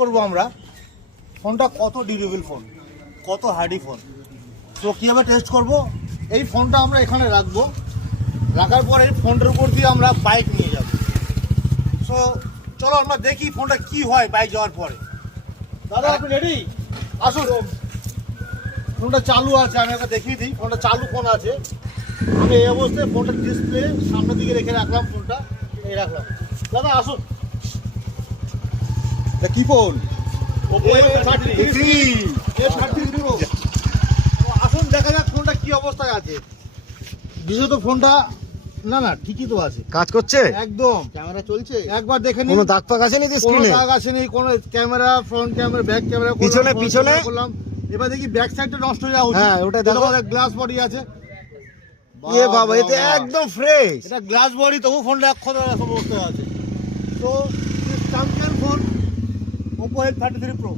করব আমরা ফোনটা কত ডিউরেবল ফোন, কত হার্ডি ফোন। তো কীভাবে টেস্ট করব, এই ফোনটা আমরা এখানে রাখবো, রাখার পরে ফোনটার উপর দিয়ে আমরা বাইক নিয়ে যাব। সো চলো আমরা দেখি ফোনটা কি হয় বাইক যাওয়ার পরে। দাদা আপনি রেডি? আসুন। ফোনটা চালু আছে, আমি একটা দেখিয়ে দিই। ফোনটা চালু ফোন আছে। আমি এই অবস্থায় ফোনটা ডিসপ্লে সামনের দিকে রেখে রাখলাম, ফোনটা এই রাখলাম। দাদা আসুন। কি ফোন? আসুন দেখা যাক ফোনটা কি অবস্থায় আছে। বিশেষত ফোনটা না না ঠিকই তো আছে, কাজ করছে একদম ক্যামেরা চলছে। একবার দেখে নিন। কোনো দাগ ফাগ আছে নাকি কোনো স্ক্রিনে? দাগ আসেনি, কোনো camera front camera back camera পিছনে করলাম। এবার দেখি ব্যাক সাইডটা নষ্ট হয়ে যাওয়া উচিত। হ্যাঁ, ওটা দেখো। গ্লাস বডি আছে। এ বাবা, এতে একদম ফ্রেশ। এটা গ্লাস বডি, তবু ফোনটা অক্ষত অবস্থায় আছে। তো champion phone Oppo F33 Pro।